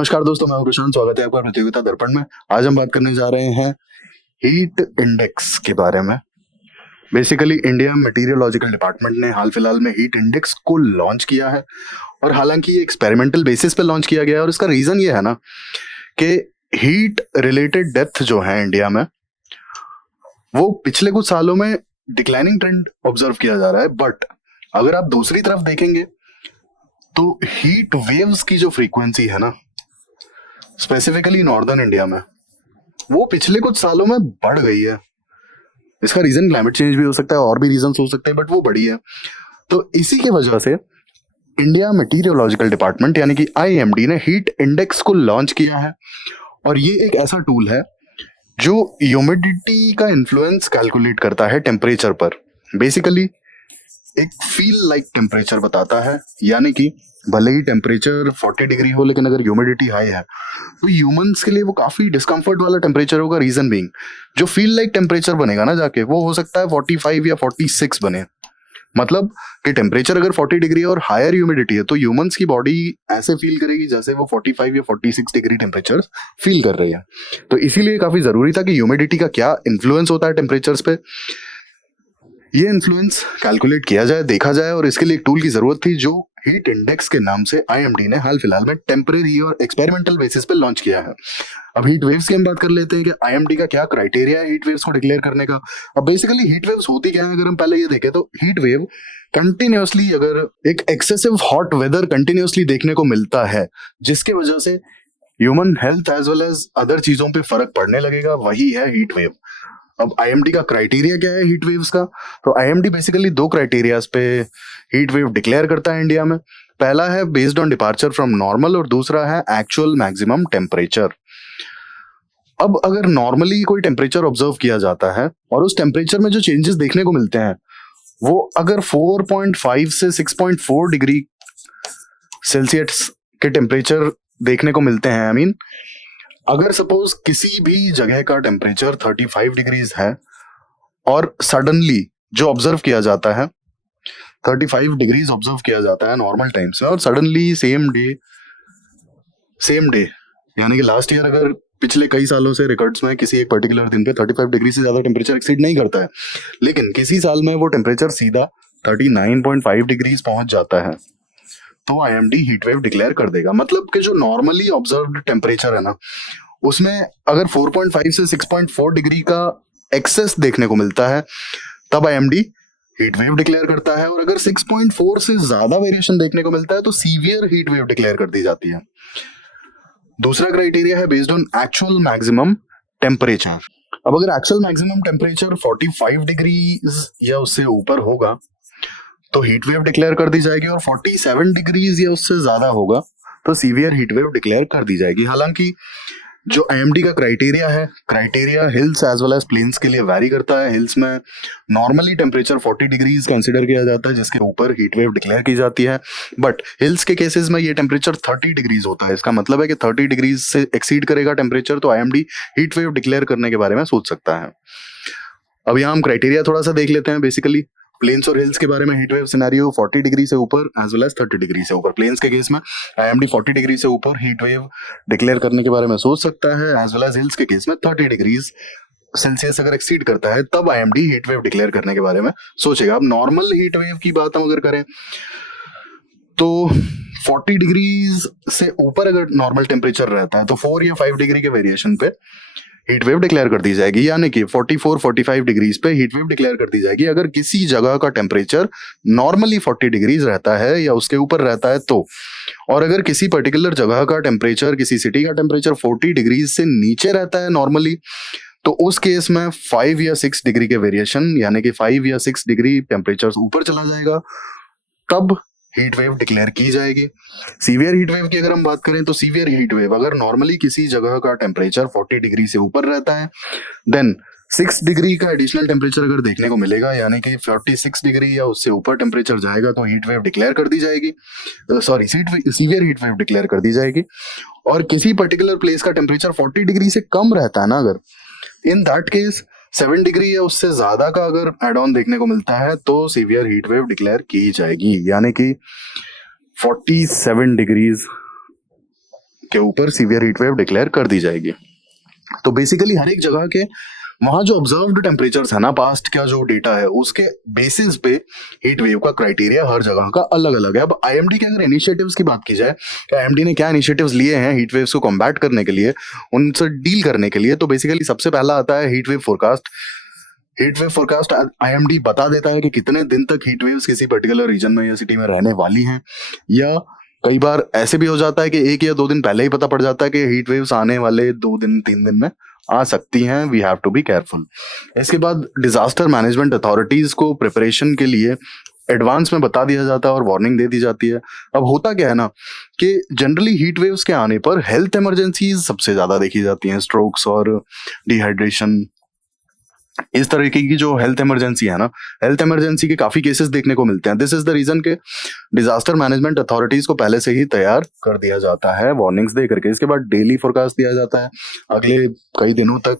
नमस्कार दोस्तों, मैं हूं प्रशांत। स्वागत है आपका प्रतियोगिता दर्पण में। आज हम बात करने जा रहे हैं हीट इंडेक्स के बारे में। बेसिकली इंडिया मेटीरियोलॉजिकल डिपार्टमेंट ने हाल फिलहाल में हीट इंडेक्स को लॉन्च किया है, और हालांकि ये एक्सपेरिमेंटल बेसिस पे लॉन्च किया गया है। और इसका रीजन ये है ना कि हीट रिलेटेड डेथ जो है इंडिया में, वो पिछले कुछ सालों में डिक्लाइनिंग ट्रेंड ऑब्जर्व किया जा रहा है। बट अगर आप दूसरी तरफ देखेंगे तो हीट वेव्स की जो फ्रीक्वेंसी है ना, स्पेसिफिकली नॉर्दर्न इंडिया में, वो पिछले कुछ सालों में बढ़ गई है। इसका रीजन क्लाइमेट चेंज भी हो सकता है और भी रीजन हो सकते हैं, बट वो बढ़ी है। तो इसी के वजह से इंडिया मेटीरियोलॉजिकल डिपार्टमेंट यानी कि आईएमडी ने हीट इंडेक्स को लॉन्च किया है। और ये एक ऐसा टूल है जो ह्यूमिडिटी का इन्फ्लुएंस कैलकुलेट करता है टेम्परेचर पर। बेसिकली एक फील लाइक टेम्परेचर बताता है, यानी कि भले ही टेम्परेचर 40 डिग्री हो लेकिन अगर ह्यूमिडिटी हाई है तो ह्यूमंस के लिए वो काफी डिस्कम्फर्ट वाला टेम्परेचर होगा। रीजन बीइंग जो फील लाइक टेम्परेचर बनेगा ना जाके, वो हो सकता है 45 या 46 बने। मतलब कि टेम्परेचर अगर 40 डिग्री और हायर ह्यूमिडिटी है तो ह्यूमंस की बॉडी ऐसे फील करेगी जैसे वो 45 या 46 डिग्री टेम्परेचर फील कर रही है। तो इसीलिए काफी जरूरी था कि ह्यूमिडिटी का क्या इन्फ्लुएंस होता है टेम्परेचर्स पे, ये इन्फ्लुएंस कैलकुलेट किया जाए, देखा जाए। और इसके लिए एक टूल की जरूरत थी जो हीट इंडेक्स के नाम से आईएमडी ने हाल फिलहाल में टेम्परेरी और एक्सपेरिमेंटल बेसिस पे लॉन्च किया है। अब हीट वेव्स की हम बात कर लेते हैं कि आईएमडी का क्या क्राइटेरिया है हीट वेव्स को डिक्लेयर करने का। अब बेसिकली हीट वेव्स होती क्या है, अगर हम पहले ये देखें तो हीट वेव कंटिन्यूअसली, अगर एक एक्सेसिव हॉट वेदर कंटिन्यूअसली देखने को मिलता है जिसके वजह से human health as well as other चीजों पे फर्क पड़ने लगेगा, वही है हीट वेव। अब आईएमडी का क्राइटेरिया क्या है हीट वेव्स का? तो आईएमडी बेसिकली दो क्राइटेरियाज पे हीट वेव डिक्लेयर करता है इंडिया में। पहला है based on departure from normal और दूसरा है एक्चुअल मैक्सिमम टेम्परेचर। अब अगर नॉर्मली कोई टेम्परेचर ऑब्जर्व किया जाता है और उस टेम्परेचर में जो चेंजेस देखने को मिलते हैं वो अगर 4.5 से 6.4 डिग्री सेल्सियस के टेम्परेचर देखने को मिलते हैं, आई मीन अगर सपोज किसी भी जगह का टेम्परेचर 35 डिग्रीज है और सडनली जो ऑब्जर्व किया जाता है 35 डिग्रीज ऑब्जर्व किया जाता है नॉर्मल टाइम से, और सडनली सेम डे यानी कि लास्ट ईयर अगर पिछले कई सालों से रिकॉर्ड्स में किसी एक पर्टिकुलर दिन पे 35 डिग्री से ज्यादा टेम्परेचर एक्सीड नहीं करता है, लेकिन किसी साल में वो टेम्परेचर सीधा 39.5 डिग्रीज पहुंच जाता है, तो आईएमडी हीट वेव डिक्लेयर कर देगा। मतलब कि जो नॉर्मली ऑब्जर्व्ड टेम्परेचर है ना, उसमें अगर 4.5 से 6.4 डिग्री का एक्सेस देखने को मिलता है तब आईएमडी हीट वेव डिक्लेयर करता है, और अगर 6.4 से ज्यादा वेरिएशन देखने को मिलता है तो सीवियर हीट वेव डिक्लेयर कर दी जाती है। दूसरा क्राइटेरिया है based on actual maximum temperature. अब अगर एक्चुअल मैक्सिमम टेम्परेचर 45 डिग्री या उससे ऊपर होगा तो हीट वेव डिक्लेयर कर दी जाएगी, और 47 डिग्रीज या उससे ज्यादा होगा तो सीवियर हीट वेव डिक्लेयर कर दी जाएगी। हालांकि जो आईएमडी का criteria hills as well as plains के लिए वैरी करता है। हिल्स में नॉर्मली टेम्परेचर 40 डिग्रीज कंसिडर किया जाता है जिसके ऊपर हीट वेव डिक्लेयर की जाती है, बट हिल्स के केसेस में ये टेम्परेचर 30 डिग्रीज होता है। इसका मतलब है कि 30 डिग्रीज से एक्सीड करेगा टेम्परेचर तो आईएमडी हीट वेव डिक्लेयर करने के बारे में सोच सकता है। अब यहाँ हम क्राइटेरिया थोड़ा सा देख लेते हैं। बेसिकली प्लेन्स और हिल्स के बारे में हीट वेव सिनेरियो 40 डिग्री से ऊपर एज वेल एज 30 डिग्री से ऊपर। प्लेन्स के केस में आईएमडी 40 डिग्री से ऊपर हीट वेव डिक्लेयर करने के बारे में सोच सकता है, एज वेल एज हिल्स के केस में 30 डिग्रीज सेल्सियस अगर एक्सीड करता है तब आईएमडी हीट वेव डिक्लेयर करने के बारे में सोचेगा। अब नॉर्मल हीट वेव की बात हम अगर करें तो 40 डिग्रीज से ऊपर अगर नॉर्मल टेम्परेचर रहता है तो 4 या 5 डिग्री के वेरिएशन पे हीट वेव डिक्लेयर कर दी जाएगी, यानी कि 44-45 डिग्रीज पे हीट वेव डिक्लेयर कर दी जाएगी अगर किसी जगह का टेम्परेचर नॉर्मली 40 डिग्रीज रहता है या उसके ऊपर रहता है तो। और अगर किसी पर्टिकुलर जगह का टेम्परेचर, किसी सिटी का टेम्परेचर 40 डिग्रीज से नीचे रहता है नॉर्मली, तो उस केस में 5 या 6 डिग्री के वेरिएशन यानी कि 5 या 6 डिग्री टेम्परेचर ऊपर चला जाएगा, तब हीट वेव डिक्लेयर की जाएगी। सीवियर हीट वेव की अगर हम बात करें तो सीवियर हीट वेव अगर नॉर्मली किसी जगह का टेम्परेचर 40 डिग्री से ऊपर रहता है, देन 6 डिग्री का एडिशनल टेम्परेचर अगर देखने को मिलेगा यानी कि 46 डिग्री या उससे ऊपर टेम्परेचर जाएगा तो हीट वेव डिक्लेयर कर दी जाएगी, सीवियर हीट वेव डिक्लेयर कर दी जाएगी। और किसी पर्टिकुलर प्लेस का टेम्परेचर 40 डिग्री से कम रहता है ना, अगर इन दैट केस 7 डिग्री या उससे ज्यादा का अगर एड ऑन देखने को मिलता है तो सीवियर हीट वेव डिक्लेयर की जाएगी, यानी कि 47 डिग्रीज के ऊपर सीवियर हीट वेव डिक्लेयर कर दी जाएगी। तो बेसिकली हर एक जगह के वहां जो ऑब्जर्व्ड टेम्परेचर्स है ना, पास्ट का जो डेटा है उसके बेसिस पे हीट वेव का क्राइटेरिया हर जगह का अलग अलग है। अब आईएमडी के अगर इनिशिएटिव्स की बात की जाए कि आईएमडी ने क्या इनिशिएटिव्स लिए हैं हीट वेव्स को कॉम्बैट करने के लिए, उनसे डील करने के लिए, तो बेसिकली सबसे पहला आता है heat wave forecast. Heat wave forecast IMD बता देता है कि कितने दिन तक हीट वेव्स किसी पर्टिकुलर रीजन में या सिटी में रहने वाली हैं, या कई बार ऐसे भी हो जाता है कि 1 या 2 दिन पहले ही पता पड़ जाता है कि हीट वेव्स आने वाले 2 दिन 3 दिन में आ सकती हैं। We have to be careful. इसके बाद डिजास्टर मैनेजमेंट अथॉरिटीज को प्रिपरेशन के लिए एडवांस में बता दिया जाता है और वार्निंग दे दी जाती है। अब होता क्या है ना कि जनरली हीट वेव्स के आने पर हेल्थ इमरजेंसीज सबसे ज्यादा देखी जाती हैं, स्ट्रोक्स और डिहाइड्रेशन, इस तरीके की जो हेल्थ इमरजेंसी है ना, हेल्थ इमरजेंसी के काफी केसेस देखने को मिलते हैं। दिस इज द रीजन के डिजास्टर मैनेजमेंट अथॉरिटीज को पहले से ही तैयार कर दिया जाता है वार्निंग्स दे करके। इसके बाद डेली फोरकास्ट दिया जाता है अगले कई दिनों तक।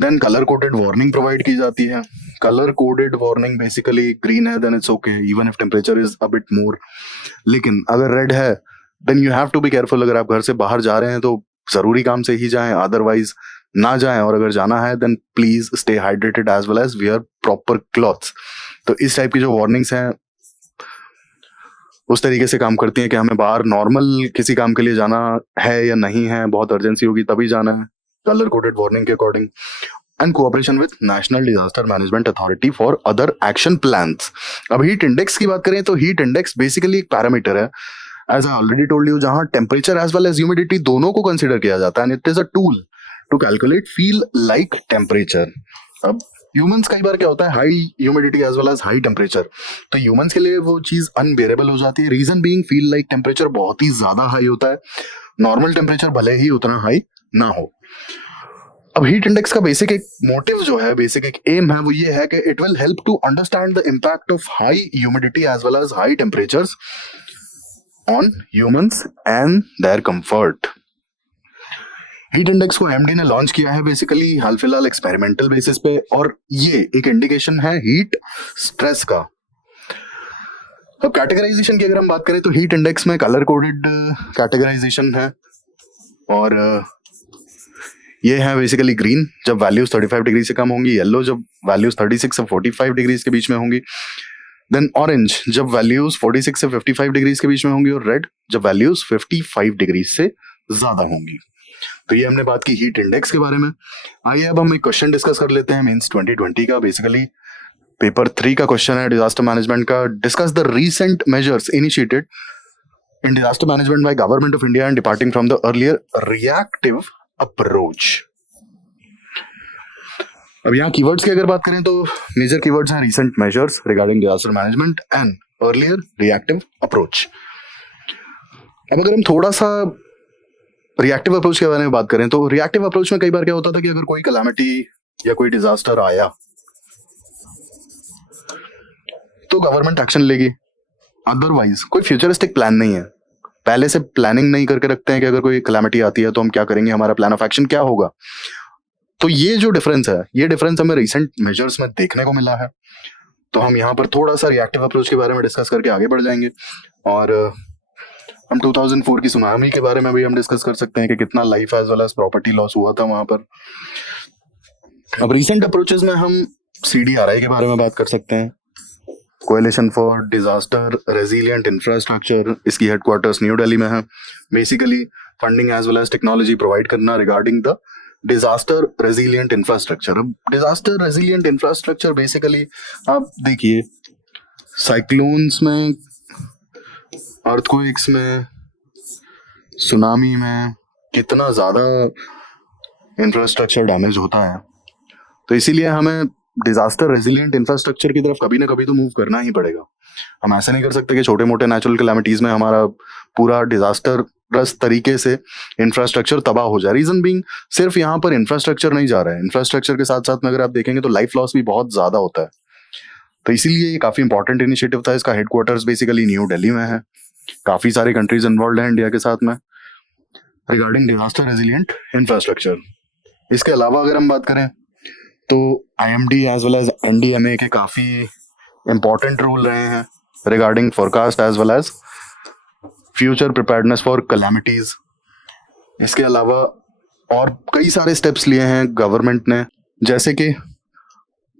Then colour coded warning provide की जाती है। Colour coded warning basically green है then it's okay even if temperature is a bit more, लेकिन अगर रेड है then you have to be careful. अगर आप घर से बाहर जा रहे हैं तो जरूरी काम से ही जाएं, अदरवाइज ना जाएं, और अगर जाना है then please stay hydrated as well as wear proper clothes. तो इस टाइप की जो वार्निंग्स हैं उस तरीके से काम करती हैं कि हमें बाहर नॉर्मल किसी काम के लिए जाना है या नहीं है, बहुत अर्जेंसी होगी तभी जाना है, कलर कोडेड वार्निंग के according. And cooperation with national disaster management authority for other action plans. अब हीट इंडेक्स की बात करें तो हीट इंडेक्स बेसिकली एक पैरामीटर है, as I already told you, जहां temperature as well as humidity दोनों को कंसिडर किया जाता है। And it is a tool to calculate feel like temperature. अब ह्यूमंस कई बार क्या होता है, high humidity as well as high temperature, तो ह्यूमंस के लिए वो चीज अनबेरेबल हो जाती है। Reason being feel like temperature बहुत ही ज्यादा हाई होता है, नॉर्मल टेम्परेचर भले ही उतना हाई ना हो। अब हीट इंडेक्स का बेसिक एक मोटिव जो है, बेसिक एक एम है, वो ये है कि it will help to understand the impact of high humidity as well as high temperatures on humans and their comfort. Heat index को एमडी ने लॉन्च किया है बेसिकली हाल फिलहाल एक्सपेरिमेंटल बेसिस पे, और ये एक इंडिकेशन है हीट स्ट्रेस का। अब कैटेगराइजेशन की अगर हम बात करें तो हीट इंडेक्स में कलर कोडेड कैटेगराइजेशन है, और ये है बेसिकली ग्रीन जब वैल्यूज 35 डिग्री से कम होंगी, येलो जब वैल्यूज 36 से 45 डिग्रीज के बीच में होंगी, देन ऑरेंज जब वैल्यूज 46 से 55 डिग्रीज के बीच में होंगी, और रेड जब वैल्यूज 55 डिग्रीज से ज्यादा होंगी। तो ये हमने बात की हीट इंडेक्स के बारे में। आइए अब हम एक क्वेश्चन डिस्कस कर लेते हैं मींस 2020 का। बेसिकली पेपर 3 का क्वेश्चन है डिजास्टर मैनेजमेंट का। Discuss the recent measures initiated in disaster management by government of India and departing from the earlier reactive approach. अब यहाँ कीवर्ड्स की अगर बात करें तो मेजर कीवर्ड्स हैं recent measures regarding disaster management and earlier reactive approach. अब अगर हम थोड़ा सा रिएक्टिव अप्रोच के बारे में बात करें तो रिएक्टिव अप्रोच में कई बार क्या होता था कि अगर कोई कैलामिटी या कोई डिजास्टर आया तो गवर्नमेंट एक्शन लेगी, अदरवाइज कोई फ्यूचरिस्टिक प्लान नहीं है, पहले से प्लानिंग नहीं करके रखते हैं कि अगर कोई कैलामिटी आती है तो हम क्या करेंगे, हमारा प्लान ऑफ एक्शन क्या होगा। तो ये जो डिफरेंस है, ये डिफरेंस हमें रिसेंट मेजर्स में देखने को मिला है। तो हम यहाँ पर थोड़ा सा रिएक्टिव अप्रोच के बारे में डिस्कस करके आगे बढ़ जाएंगे, और हम 2004 की सुनामी के बारे में भी हम डिस्कस कर सकते हैं कि कितना life as well as property loss हुआ था वहां पर। अब रिसेंट अप्रोचेस में हम CDRI के बारे में बात कर सकते हैं, coalition for disaster resilient infrastructure. इसकी हेडक्वार्टर्स न्यू दिल्ली में है। Basically funding as well as technology provide करना regarding the disaster resilient infrastructure. अब डिजास्टर रेजिलिएंट इंफ्रास्ट्रक्चर बेसिकली आप देखिए साइक्लोन्स में, अर्थक्वेक्स में, सुनामी में कितना ज्यादा इंफ्रास्ट्रक्चर डैमेज होता है। तो इसीलिए हमें डिजास्टर रेजिलिएंट इंफ्रास्ट्रक्चर की तरफ कभी ना कभी तो मूव करना ही पड़ेगा। हम ऐसे नहीं कर सकते कि छोटे मोटे नेचुरल कैलामिटीज में हमारा पूरा डिजास्टरस तरीके से इंफ्रास्ट्रक्चर तबाह हो जाए। रीजन बीइंग सिर्फ यहाँ पर इंफ्रास्ट्रक्चर नहीं जा रहा है, इंफ्रास्ट्रक्चर के साथ साथ में अगर आप देखेंगे तो लाइफ लॉस भी बहुत ज्यादा होता है। तो इसीलिए ये काफी इंपॉर्टेंट इनिशिएटिव था। इसका हेडक्वार्टर्स बेसिकली न्यू दिल्ली में है। काफी सारे कंट्रीज इन्वॉल्व हैं इंडिया के साथ में रिगार्डिंग डिजास्टर रेजिलिएंट इंफ्रास्ट्रक्चर। इसके अलावा अगर हम बात करें तो IMD as well as NDMA के काफी इंपॉर्टेंट रोल रहे हैं regarding forecast as well as future preparedness for calamities. इसके अलावा और कई सारे स्टेप्स लिए हैं गवर्नमेंट ने, जैसे कि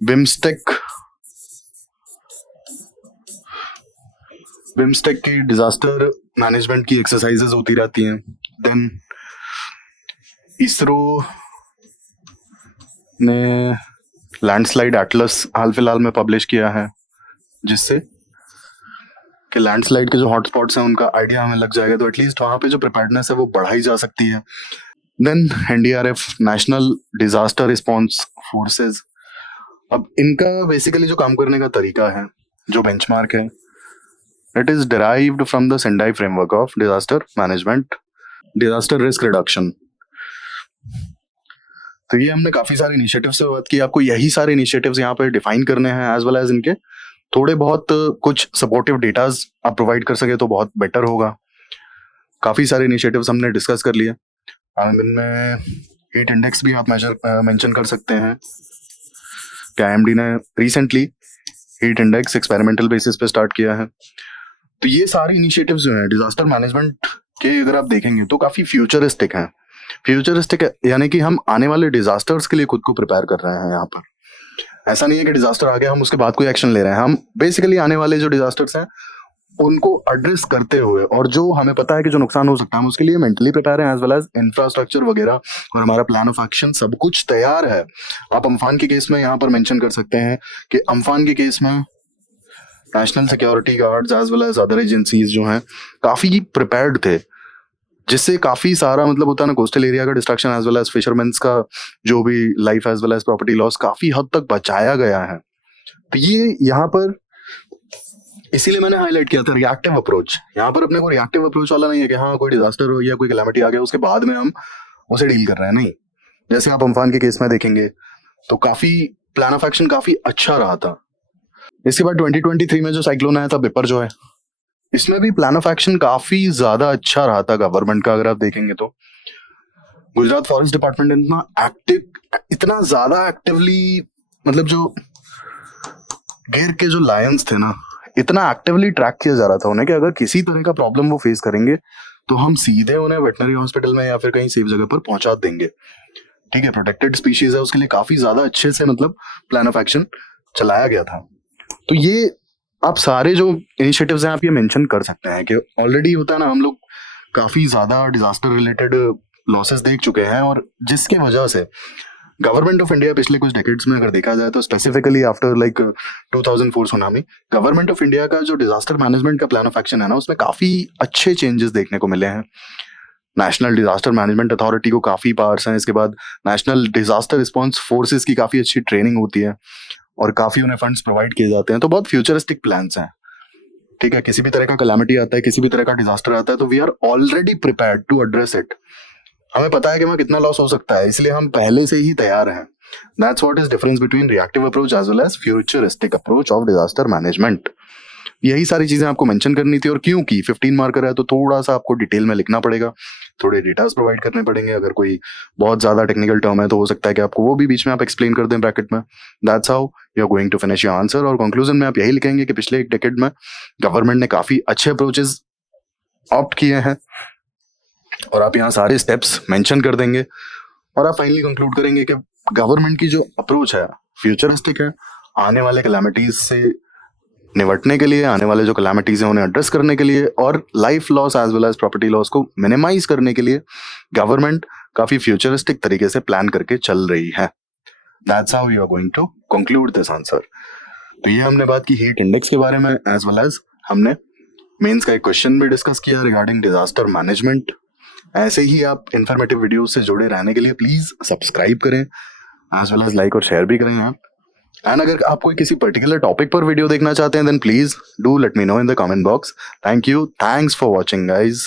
बिम्स्टेक की डिजास्टर मैनेजमेंट की एक्सरसाइजेज होती रहती हैं। देन इसरो ने लैंडस्लाइड एटलस हाल फिलहाल में पब्लिश किया है, जिससे कि लैंडस्लाइड के जो हॉटस्पॉट्स हैं उनका आइडिया हमें लग जाएगा, तो एटलीस्ट वहाँ पे जो प्रिपेयर्डनेस है वो बढ़ाई जा सकती है। Then NDRF, national disaster response forces, अब इनका बेसिकली जो काम करने का तरीका है, जो बेंचमार्क है, it is derived from the Sendai framework of disaster management, disaster risk reduction. तो ये हमने काफी सारे इनिशिएटिव से बात की, आपको यही सारे इनिशिएटिव्स यहाँ पे डिफाइन करने हैं, एज वेल एज इनके थोड़े बहुत कुछ सपोर्टिव डेटाज आप प्रोवाइड कर सके तो बहुत बेटर होगा। काफी सारे इनिशिएटिव्स हमने डिस्कस कर लिए, इनमें हीट इंडेक्स भी आप मेंशन कर सकते हैं कि IMD ने recently heat index experimental basis पे स्टार्ट किया है। तो ये सारे इनिशिएटिव्स जो हैं डिजास्टर मैनेजमेंट के, अगर आप देखेंगे तो काफी फ्यूचरिस्टिक हैं। फ्यूचरिस्टिक यानी कि हम आने वाले डिजास्टर्स के लिए खुद को प्रिपेयर कर रहे हैं। यहाँ पर ऐसा नहीं है कि डिजास्टर आ गया हम उसके बाद कोई एक्शन ले रहे हैं, हम बेसिकली आने वाले जो डिजास्टर्स हैं उनको एड्रेस करते हुए, और जो हमें पता है कि जो नुकसान हो सकता है हम उसके लिए मेंटली प्रिपेयर हैं, एज वेल एज इंफ्रास्ट्रक्चर वगैरह और हमारा प्लान ऑफ एक्शन सब कुछ तैयार है। आप अम्फान के केस में यहाँ पर मेंशन कर सकते हैं कि अम्फान के केस में national security guards as well as other agencies जो हैं काफी प्रिपेयर्ड थे, जिससे काफी सारा मतलब होता है ना कोस्टल एरिया का destruction as well as fishermans का जो भी life as well as property loss काफी हद तक बचाया गया है। तो ये यहाँ पर इसीलिए मैंने हाईलाइट किया था रिएक्टिव अप्रोच। यहाँ पर अपने को रिएक्टिव अप्रोच वाला नहीं है कि हाँ कोई डिजास्टर हो या कोई कैलामिटी आ गया उसके बाद में हम उसे डील कर रहे हैं, नहीं। जैसे आप अम्फान के केस में देखेंगे तो काफी प्लान ऑफ एक्शन काफी अच्छा रहा था। इसके बाद 2023 में जो साइक्लोन आया था बिपर जो है, इसमें भी प्लान ऑफ एक्शन काफी ज्यादा अच्छा रहा था गवर्नमेंट का। अगर आप देखेंगे तो गुजरात फॉरेस्ट डिपार्टमेंट इतना ज्यादा एक्टिवली, मतलब जो गिर के जो लायंस थे ना, इतना एक्टिवली ट्रैक किया जा रहा था उन्हें कि अगर किसी तरह का प्रॉब्लम वो फेस करेंगे तो हम सीधे उन्हें वेटनरी हॉस्पिटल में या फिर कहीं सेफ जगह पर पहुंचा देंगे। ठीक है, प्रोटेक्टेड स्पीशीज है, उसके लिए काफी ज्यादा अच्छे से मतलब प्लान ऑफ एक्शन चलाया गया था। तो ये आप सारे जो इनिशिएटिव्स हैं आप ये मेंशन कर सकते हैं कि ऑलरेडी होता है ना, हम लोग काफी ज्यादा डिजास्टर रिलेटेड लॉसेस देख चुके हैं, और जिसके वजह से गवर्नमेंट ऑफ इंडिया पिछले कुछ डेकेड्स में अगर देखा जाए तो specifically after like 2004 tsunami, government of India का जो डिजास्टर मैनेजमेंट का प्लान ऑफ एक्शन है ना, उसमें काफी अच्छे चेंजेस देखने को मिले हैं। नेशनल डिजास्टर मैनेजमेंट अथॉरिटी को काफी पावर्स हैं, इसके बाद नेशनल डिजास्टर रिस्पॉन्स फोर्सेस की काफी अच्छी ट्रेनिंग होती है और काफी उन्हें फंड्स प्रोवाइड किए जाते हैं। तो बहुत फ्यूचरिस्टिक प्लान्स हैं। ठीक है, किसी भी तरह का कैलामिटी आता है, किसी भी तरह का डिजास्टर आता है, तो we are already prepared to address it. हमें पता है कि हमें कितना लॉस हो सकता है, इसलिए हम पहले से ही तैयार हैं। That's what is difference between reactive approach as well as futuristic approach of disaster management. यही सारी चीजें आपको मेंशन करनी थी, और क्योंकि 15 मार्कर है तो थोड़ा सा आपको डिटेल में लिखना पड़ेगा, थोड़े डेटास प्रोवाइड करने पड़ेंगे। अगर कोई बहुत ज्यादा टेक्निकल टर्म है तो हो सकता है कि आपको वो भी बीच में आप एक्सप्लेन कर दें ब्रैकेट में। That's how you are going to finish your answer. और कंक्लूजन में आप यही लिखेंगे कि पिछले एक डेकेड में गवर्नमेंट ने काफी अच्छे अप्रोचेस ऑप्ट किए हैं, और आप यहाँ सारे स्टेप्स मेंशन कर देंगे, और आप फाइनली कंक्लूड करेंगे कि गवर्नमेंट की जो अप्रोच है फ्यूचरिस्टिक है। आने वाले कैलामिटीज से निपटने के लिए, आने वाले जो कैलामिटीज हैं उन्हें एड्रेस करने के लिए, और life loss as well as property loss को मिनिमाइज करने के लिए गवर्नमेंट काफी फ्यूचरिस्टिक तरीके से प्लान करके चल रही है। That's how you are going to conclude this answer. तो ये हमने बात की हीट इंडेक्स के बारे में, एज वेल एज हमने मेंस का एक क्वेश्चन भी डिस्कस किया रिगार्डिंग डिजास्टर मैनेजमेंट। ऐसे ही आप इंफॉर्मेटिव वीडियोस से जुड़े रहने के लिए प्लीज सब्सक्राइब करें, एज वेल एज लाइक और शेयर भी करें आप। एंड अगर आप कोई किसी पर्टिकुलर टॉपिक पर वीडियो देखना चाहते हैं then please do let me know in the comment box. Thank you, thanks for watching guys.